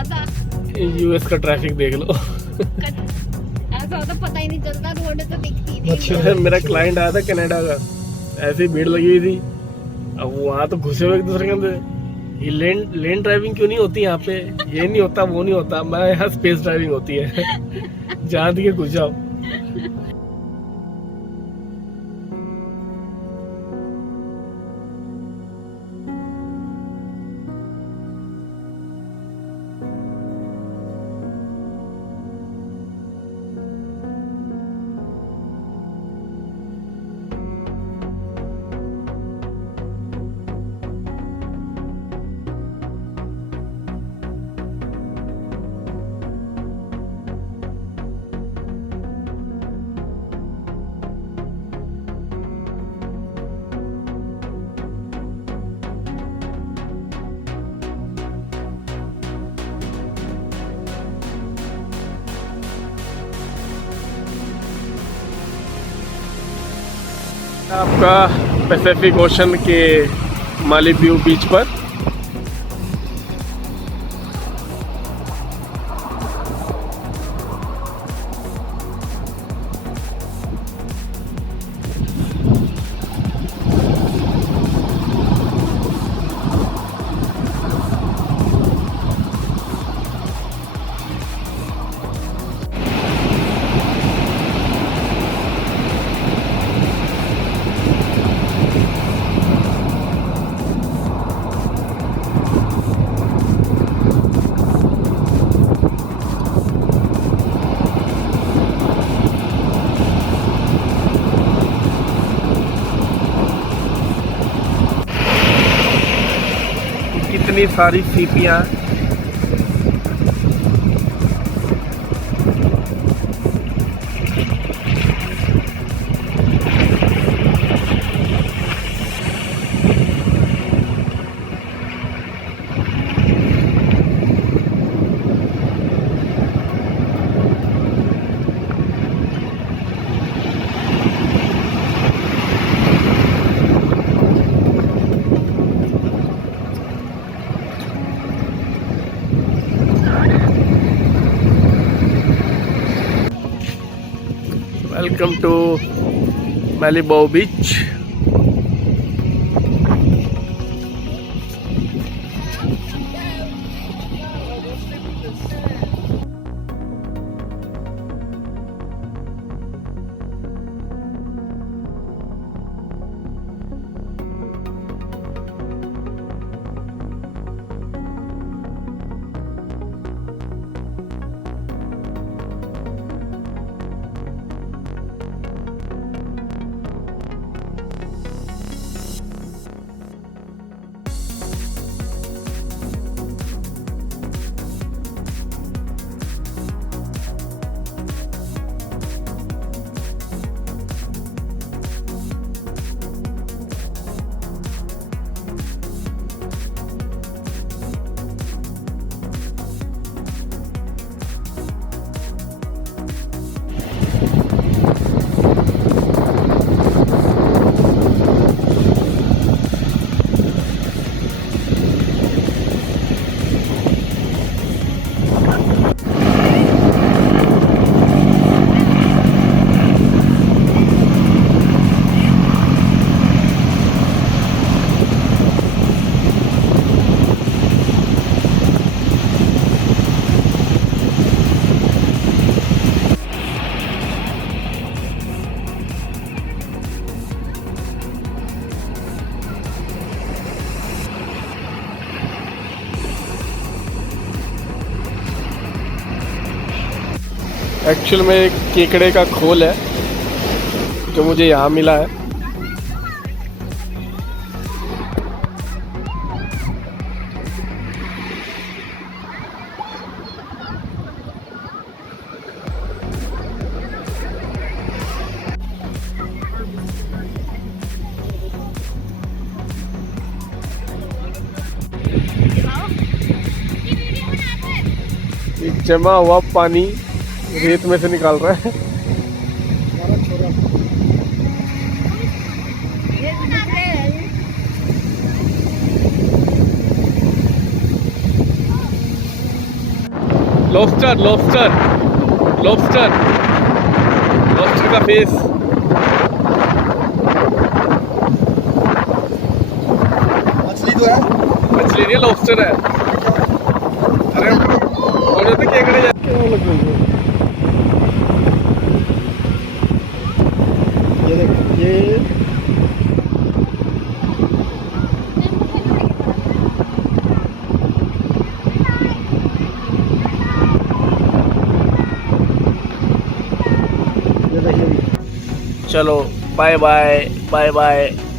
रहा था। यूएस का ट्रैफिक देख लो। ऐसा होता पता ही नहीं चलता, रोड तो दिखती नहीं। अच्छा, मेरा क्लाइंट आया था कनाडा का, ऐसी भीड़ लगी हुई थी। अब वहाँ तो घुसे हुए एक दूसरे के अंदर। ये लेन ड्राइविंग क्यों नहीं होती यहाँ पे? ये नहीं होता, वो नहीं होता। मैं यहाँ स्पेस ड्राइविंग होती है। जहाँ दिखे घुस जाओ। आपका पैसिफिक ओशन के मालिब्यू बीच पर कितनी सारी सीपियाँ। Welcome to Malibu Beach. Actual में एक केकड़े का खोल है जो मुझे यहाँ मिला है। एक जमा हुआ पानी रेत में से निकाल रहा है। लॉबस्टर लॉबस्टर लॉबस्टर लॉबस्टर का फेस। मछली तो है, मछली नहीं लॉबस्टर है। अरे और तो क्या करे क्या लग रही है। ये देख ये देखिए। चलो बाय बाय बाय बाय।